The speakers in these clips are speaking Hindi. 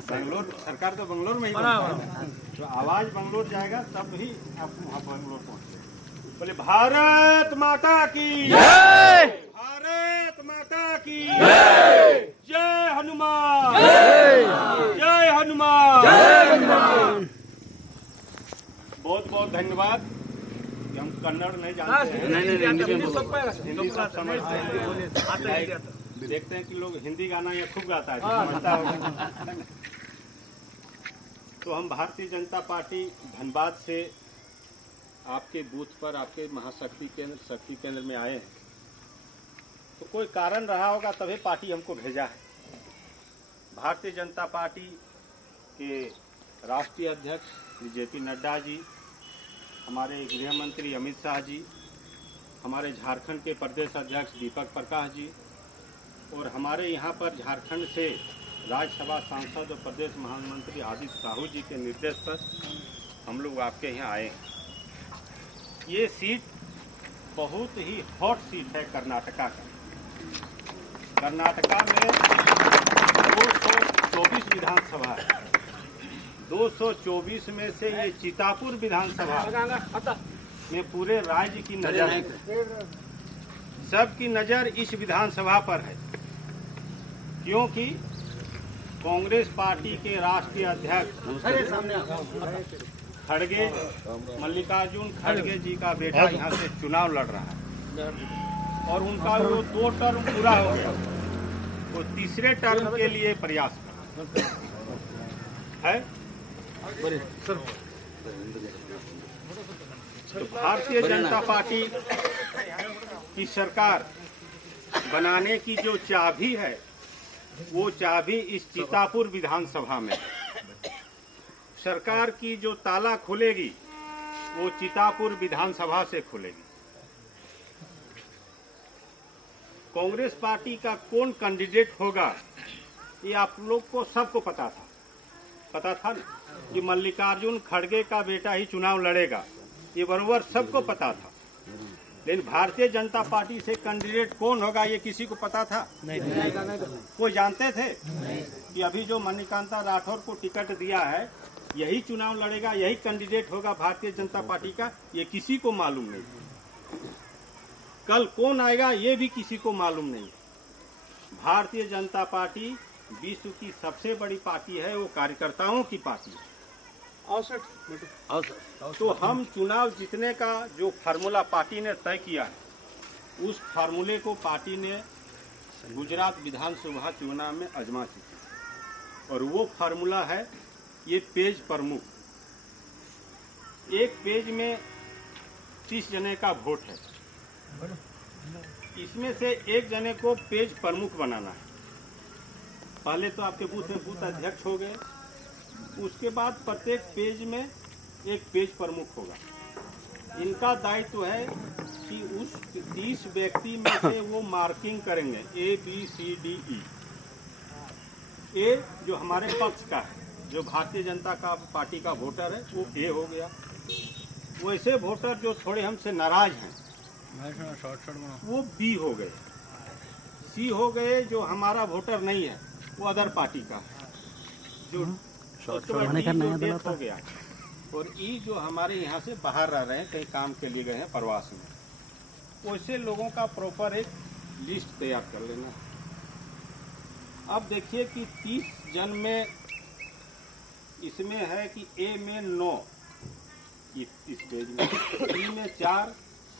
बंगलोर सरकार तो बंगलोर में ही बनता है, तो आवाज बंगलोर जाएगा तब ही आप वहाँ बंगलोर पहुँचे। बोले भारत माता की जय, भारत माता की जय, जय हनुमान, जय हनुमान। बहुत बहुत धन्यवाद। हम कन्नड़ नहीं जानते हैं, हिंदी सब समझते हैं। देखते हैं कि लोग हिंदी गाना या खूब गाता है, समझता होगा। तो हम भारतीय जनता पार्टी धनबाद से आपके बूथ पर, आपके महाशक्ति केंद्र, शक्ति केंद्र में आए हैं। तो कोई कारण रहा होगा तभी पार्टी हमको भेजा है। भारतीय जनता पार्टी के राष्ट्रीय अध्यक्ष जेपी नड्डा जी, हमारे गृह मंत्री अमित शाह जी, हमारे झारखंड के प्रदेश अध्यक्ष दीपक प्रकाश जी और हमारे यहाँ पर झारखंड से राज्यसभा सांसद और प्रदेश महामंत्री आदित्य साहू जी के निर्देश पर हम लोग आपके यहाँ आए हैं। ये सीट बहुत ही हॉट सीट है कर्नाटका का। कर्नाटका में 224 विधानसभा है। 224 में से ये चितापुर विधानसभा में पूरे राज्य की नजर है, सबकी नजर इस विधानसभा पर है, क्योंकि कांग्रेस पार्टी के राष्ट्रीय अध्यक्ष खड़गे, मल्लिकार्जुन खड़गे जी का बेटा यहाँ से चुनाव लड़ रहा है और उनका वो 2 टर्म पूरा हो गया, वो तीसरे टर्म के लिए प्रयास कर रहा है। तो भारतीय जनता पार्टी की सरकार बनाने की जो चाबी है, वो चाबी इस चितापुर विधानसभा में है। सरकार की जो ताला खुलेगी वो चितापुर विधानसभा से खुलेगी। कांग्रेस पार्टी का कौन कैंडिडेट होगा ये आप लोग को सबको पता था ना कि मल्लिकार्जुन खड़गे का बेटा ही चुनाव लड़ेगा, ये बराबर सबको पता था। लेकिन भारतीय जनता पार्टी से कैंडिडेट कौन होगा ये किसी को पता था? नहीं। कोई जानते थे कि अभी जो मणिकांता राठौर को टिकट दिया है यही चुनाव लड़ेगा, यही कैंडिडेट होगा भारतीय जनता पार्टी का? ये किसी को मालूम नहीं। कल कौन आएगा ये भी किसी को मालूम नहीं। भारतीय जनता पार्टी विश्व की सबसे बड़ी पार्टी है, वो कार्यकर्ताओं की पार्टी है। तो हम चुनाव जीतने का जो फार्मूला पार्टी ने तय किया है, उस फार्मूले को पार्टी ने गुजरात विधानसभा चुनाव में आजमा चुकी और वो फार्मूला है ये पेज प्रमुख। एक पेज में 30 जने का वोट है, इसमें से एक जने को पेज प्रमुख बनाना है। पहले तो आपके बूथ में बूथ अध्यक्ष हो गए, उसके बाद प्रत्येक पेज में एक पेज प्रमुख होगा। इनका दायित्व है कि उस 30 व्यक्ति में से वो मार्किंग करेंगे A, B, C, D, E। ए जो हमारे पक्ष का है, जो भारतीय जनता का पार्टी का वोटर है वो ए हो गया। वैसे वोटर जो थोड़े हमसे नाराज हैं वो बी हो गए। सी हो गए जो हमारा वोटर नहीं है, वो अदर पार्टी का है, जो डेथ हो गया। और ई जो हमारे यहाँ से बाहर रह रहे हैं, कहीं काम के लिए गए हैं प्रवास में, वैसे लोगों का प्रॉपर एक लिस्ट तैयार कर लेना। अब देखिए कि 30 जन में इसमें है कि ए में 9 इस पेज में, बी में 4,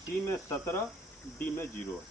सी में 17, डी में 0 है।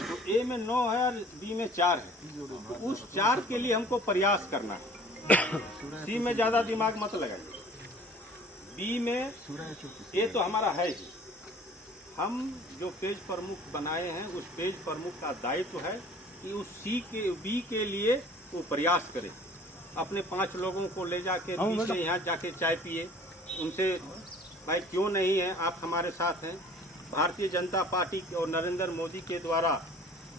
तो ए में 9 है और बी में 4 है, तो उस 4 के लिए हमको प्रयास करना है। सी में ज्यादा दिमाग मत लगाइए। बी में ए तो हमारा है ही, हम जो पेज प्रमुख बनाए हैं उस पेज प्रमुख का दायित्व है कि उस बी के लिए वो प्रयास करे। अपने 5 लोगों को ले जाके बी से यहाँ जाके चाय पिए, उनसे भाई क्यों नहीं है, आप हमारे साथ हैं। भारतीय जनता पार्टी और नरेंद्र मोदी के द्वारा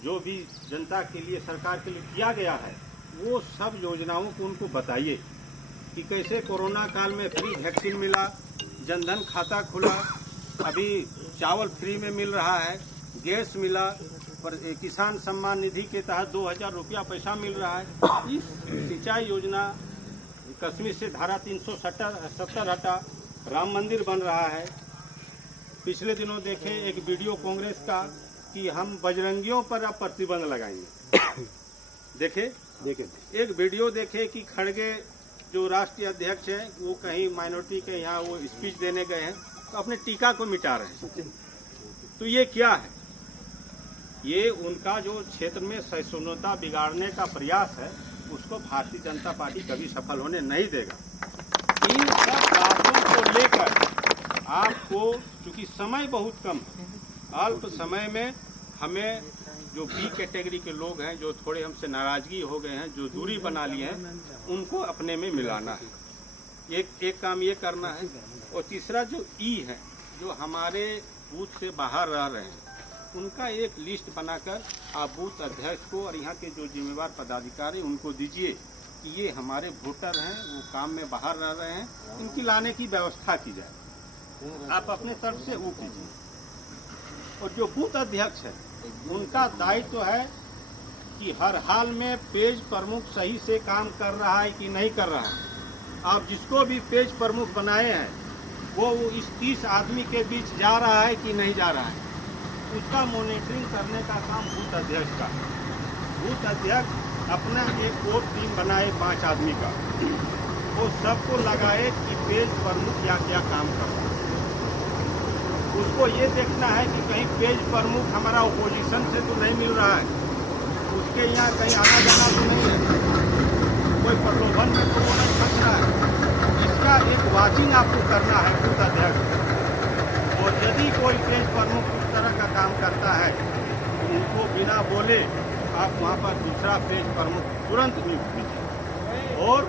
जो भी जनता के लिए, सरकार के लिए किया गया है, वो सब योजनाओं को उनको बताइए कि कैसे कोरोना काल में फ्री वैक्सीन मिला, जनधन खाता खुला, अभी चावल फ्री में मिल रहा है, गैस मिला, पर किसान सम्मान निधि के तहत 2000 रुपया पैसा मिल रहा है। इस सिंचाई योजना कश्मीर से धारा 370 हटा राम मंदिर बन रहा है। पिछले दिनों देखे एक वीडियो कांग्रेस का कि हम बजरंगियों पर अब प्रतिबंध लगाएंगे। देखे एक वीडियो देखे कि खड़गे जो राष्ट्रीय अध्यक्ष हैं वो कहीं माइनॉरिटी के यहाँ वो स्पीच देने गए हैं तो अपने टीका को मिटा रहे हैं। तो ये क्या है? ये उनका जो क्षेत्र में सहिष्णुता बिगाड़ने का प्रयास है उसको भारतीय जनता पार्टी कभी सफल होने नहीं देगा। इन सब बातों को लेकर आपको, चूंकि समय बहुत कम है, अल्प समय में हमें जो बी कैटेगरी के लोग हैं, जो थोड़े हमसे नाराजगी हो गए हैं, जो दूरी बना लिए हैं, उनको अपने में मिलाना है। एक काम ये करना है। और तीसरा जो ई है, जो हमारे बूथ से बाहर रह रहे हैं, उनका एक लिस्ट बनाकर आप बूथ अध्यक्ष को और यहाँ के जो जिम्मेवार पदाधिकारी उनको दीजिए कि ये हमारे वोटर हैं, वो काम में बाहर रह रहे हैं, इनकी लाने की व्यवस्था की जाए। आप अपने तरफ से वो कीजिए। और जो बूथ अध्यक्ष है उनका दायित्व है कि हर हाल में पेज प्रमुख सही से काम कर रहा है कि नहीं कर रहा है। आप जिसको भी पेज प्रमुख बनाए हैं वो इस 30 आदमी के बीच जा रहा है कि नहीं जा रहा है, उसका मॉनिटरिंग करने का काम बूथ अध्यक्ष का। बूथ अध्यक्ष अपना एक और टीम बनाए 5 आदमी का, वो सबको लगाए कि पेज प्रमुख क्या क्या काम कर रहा है। उसको ये देखना है कि कहीं पेज प्रमुख हमारा ओपोजिशन से तो नहीं मिल रहा है, उसके यहाँ कहीं आना जाना तो नहीं है, कोई प्रलोभन में तो वो नहीं फंस रहा है। इसका एक वाचिंग आपको करना है बूथ अध्यक्ष। और यदि कोई पेज प्रमुख उस तरह का काम करता है तो उनको बिना बोले आप वहाँ पर दूसरा पेज प्रमुख तुरंत नियुक्त कीजिए। और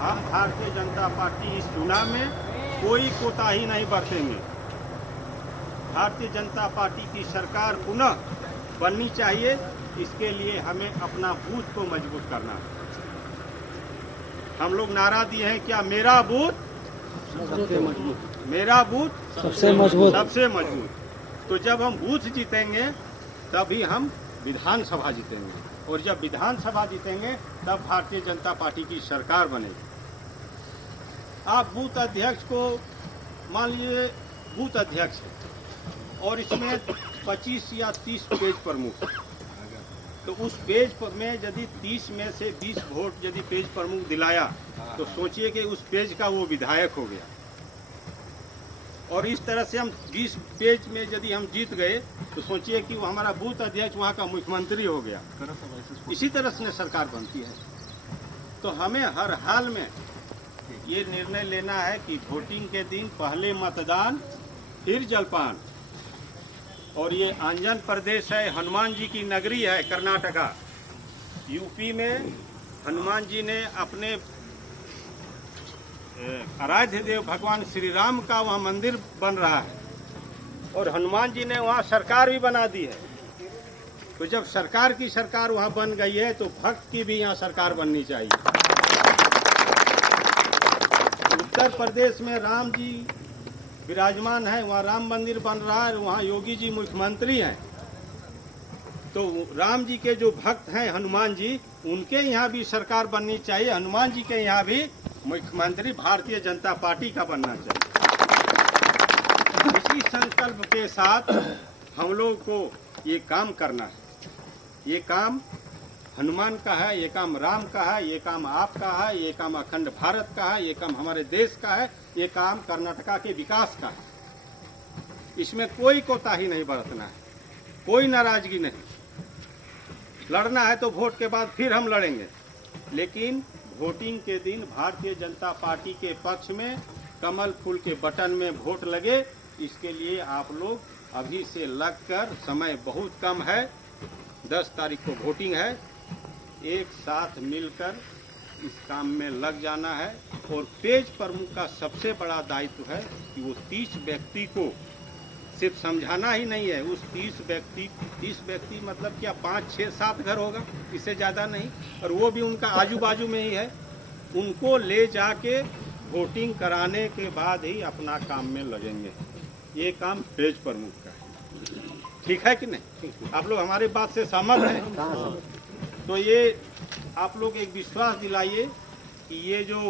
हम भारतीय जनता पार्टी इस चुनाव में कोई कोताही नहीं बरतेंगे। भारतीय जनता पार्टी की सरकार पुनः बननी चाहिए। इसके लिए हमें अपना बूथ को मजबूत करना है। हम लोग नारा दिए हैं क्या? मेरा बूथ सबसे मजबूत, मेरा बूथ सबसे मजबूत, सबसे मजबूत। तो जब हम बूथ जीतेंगे तभी हम विधानसभा जीतेंगे, और जब विधानसभा जीतेंगे तब भारतीय जनता पार्टी की सरकार बनेगी। आप बूथ अध्यक्ष को मान लीजिए बूथ अध्यक्ष है और इसमें 25 या 30 पेज प्रमुख, तो उस पेज में यदि 30 में से 20 वोट यदि पेज प्रमुख दिलाया तो सोचिए कि उस पेज का वो विधायक हो गया। और इस तरह से हम 20 पेज में यदि हम जीत गए तो सोचिए कि वो हमारा बूथ अध्यक्ष वहाँ का मुख्यमंत्री हो गया। इसी तरह से सरकार बनती है। तो हमें हर हाल में ये निर्णय लेना है कि वोटिंग के दिन पहले मतदान फिर जलपान। और ये आंजन प्रदेश है, हनुमान जी की नगरी है कर्नाटका। यूपी में हनुमान जी ने अपने आराध्य देव भगवान श्री राम का वहाँ मंदिर बन रहा है और हनुमान जी ने वहाँ सरकार भी बना दी है। तो जब सरकार की सरकार वहाँ बन गई है तो भक्त की भी यहाँ सरकार बननी चाहिए। उत्तर प्रदेश में राम जी विराजमान है, वहाँ राम मंदिर बन रहा है, वहाँ योगी जी मुख्यमंत्री हैं। तो राम जी के जो भक्त हैं हनुमान जी, उनके यहाँ भी सरकार बननी चाहिए। हनुमान जी के यहाँ भी मुख्यमंत्री भारतीय जनता पार्टी का बनना चाहिए। इसी संकल्प के साथ हम लोग को ये काम करना है। ये काम हनुमान का है, ये काम राम का है, ये काम आपका है, ये काम अखंड भारत का है, ये काम हमारे देश का है, ये काम कर्नाटका के विकास का है। इसमें कोई कोताही नहीं बरतना है, कोई नाराजगी नहीं। लड़ना है तो वोट के बाद फिर हम लड़ेंगे, लेकिन वोटिंग के दिन भारतीय जनता पार्टी के पक्ष में कमल फूल के बटन में वोट लगे। इसके लिए आप लोग अभी से लगकर, समय बहुत कम है, 10 तारीख को वोटिंग है, एक साथ मिलकर इस काम में लग जाना है। और पेज प्रमुख का सबसे बड़ा दायित्व है कि वो 30 व्यक्ति को सिर्फ समझाना ही नहीं है, उस 30 व्यक्ति मतलब क्या 5, 6, 7 घर होगा, इससे ज़्यादा नहीं, और वो भी उनका आजू बाजू में ही है। उनको ले जाके वोटिंग कराने के बाद ही अपना काम में लगेंगे। ये काम पेज प्रमुख का है। ठीक है कि नहीं? आप लोग हमारी बात से सहमत हैं? तो ये आप लोग एक विश्वास दिलाइए कि ये जो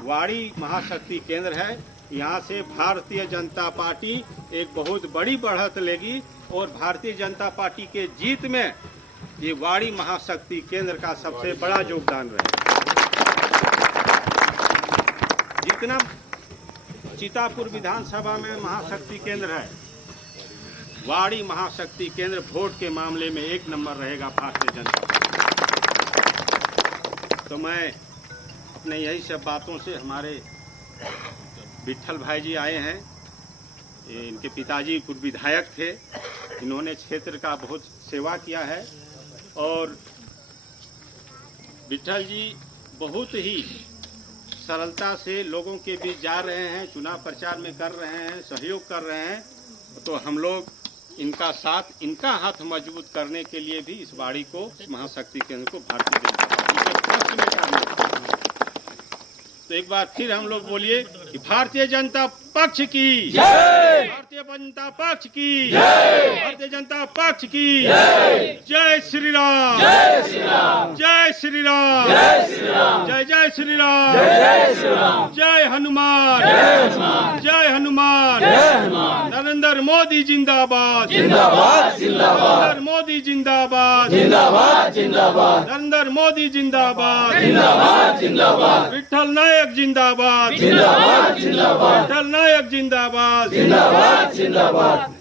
वाड़ी महाशक्ति केंद्र है, यहाँ से भारतीय जनता पार्टी एक बहुत बड़ी बढ़त लेगी और भारतीय जनता पार्टी के जीत में ये वाड़ी महाशक्ति केंद्र का सबसे बड़ा योगदान रहेगा। जितना चितापुर विधानसभा में महाशक्ति केंद्र है, वाड़ी महाशक्ति केंद्र वोट के मामले में 1 नंबर रहेगा भारतीय जनता पार्टी। तो मैं अपने यही सब बातों से, हमारे विठल भाई जी आए हैं, इनके पिताजी पूर्व विधायक थे, इन्होंने क्षेत्र का बहुत सेवा किया है और विठल जी बहुत ही सरलता से लोगों के बीच जा रहे हैं, चुनाव प्रचार में कर रहे हैं, सहयोग कर रहे हैं। तो हम लोग इनका साथ, इनका हाथ मजबूत करने के लिए भी इस वाड़ी को, महाशक्ति केंद्र को भारतीय जनता पार्टी के पक्ष में करना चाहते हैं। तो एक बार फिर हम लोग बोलिए कि भारतीय जनता पक्ष की जय, भारतीय जनता पक्ष की जय, भारतीय जनता पक्ष की जय, जय श्री राम, जय श्री राम, जय श्री राम, जय श्री राम, जय जय श्री राम, जय श्री राम, जय हनुमान, जय हनुमान, जय हनुमान, नरेंद्र मोदी जिंदाबाद, जिंदाबाद, जिंदाबाद, नरेंद्र मोदी जिंदाबाद, जिंदाबाद, जिंदाबाद, नरेंद्र मोदी जिंदाबाद, जिंदाबाद, जिंदाबाद, विठल नायक जिंदाबाद, जिंदाबाद, जिंदाबाद, विठल नायक जिंदाबाद, जिंदाबाद, जिंदाबाद।